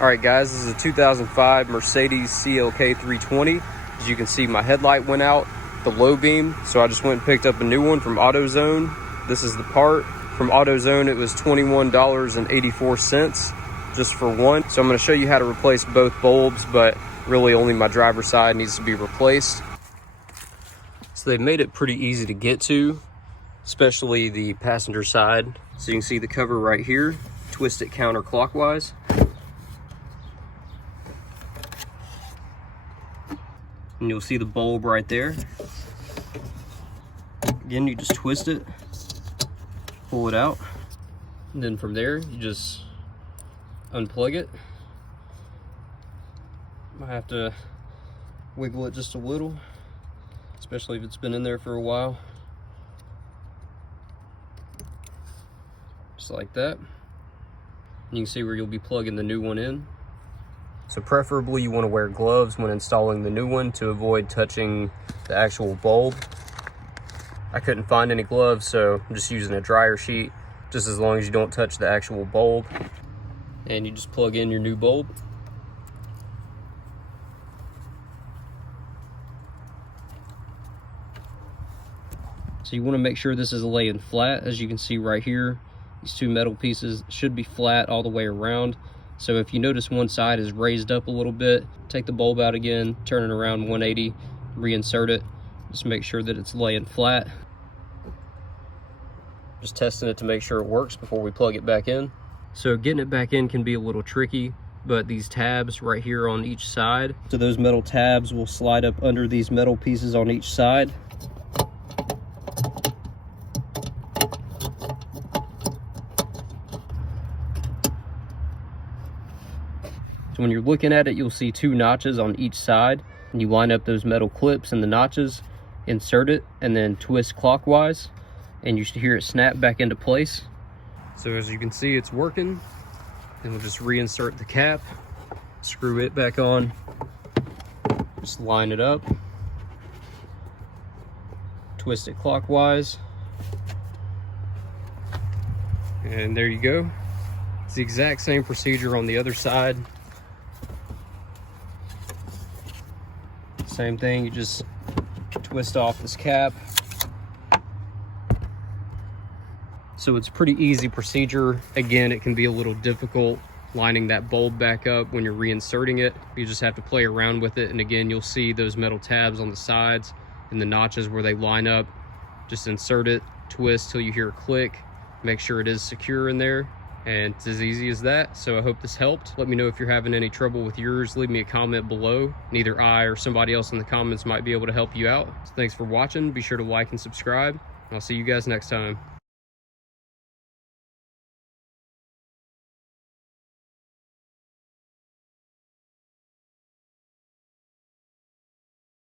Alright guys, this is a 2005 Mercedes CLK 320. As you can see, my headlight went out, the low beam, so I just went and picked up a new one from AutoZone. This is the part. From AutoZone, it was $21.84 just for one. So I'm going to show you how to replace both bulbs, but really only my driver's side needs to be replaced. So they've made it pretty easy to get to, especially the passenger side. So you can see the cover right here, twist it counterclockwise. And you'll see the bulb right there. Again, you just twist it, pull it out, and then from there, you just unplug it. Might have to wiggle it just a little, especially if it's been in there for a while. Just like that. And you can see where you'll be plugging the new one in. So preferably you want to wear gloves when installing the new one to avoid touching the actual bulb. I couldn't find any gloves, so I'm just using a dryer sheet, just as long as you don't touch the actual bulb. And you just plug in your new bulb. So you want to make sure this is laying flat. As you can see right here, these two metal pieces should be flat all the way around. So if you notice one side is raised up a little bit, take the bulb out again, turn it around 180, reinsert it. Just make sure that it's laying flat. Just testing it to make sure it works before we plug it back in. So getting it back in can be a little tricky, but these tabs right here on each side, so those metal tabs will slide up under these metal pieces on each side. So when you're looking at it, you'll see two notches on each side, and you line up those metal clips in the notches, insert it, and then twist clockwise, and you should hear it snap back into place. So as you can see, it's working. And we'll just reinsert the cap, screw it back on, just line it up, twist it clockwise, and there you go. It's the exact same procedure on the other side. Same thing, you just twist off this cap. So it's a pretty easy procedure. Again, it can be a little difficult lining that bulb back up when you're reinserting it. You just have to play around with it. And again, you'll see those metal tabs on the sides and the notches where they line up. Just insert it, twist till you hear a click. Make sure it is secure in there. And it's as easy as that. So I hope this helped. Let me know if you're having any trouble with yours. Leave me a comment below. And either I or somebody else in the comments might be able to help you out. So thanks for watching. Be sure to like and subscribe. I'll see you guys next time.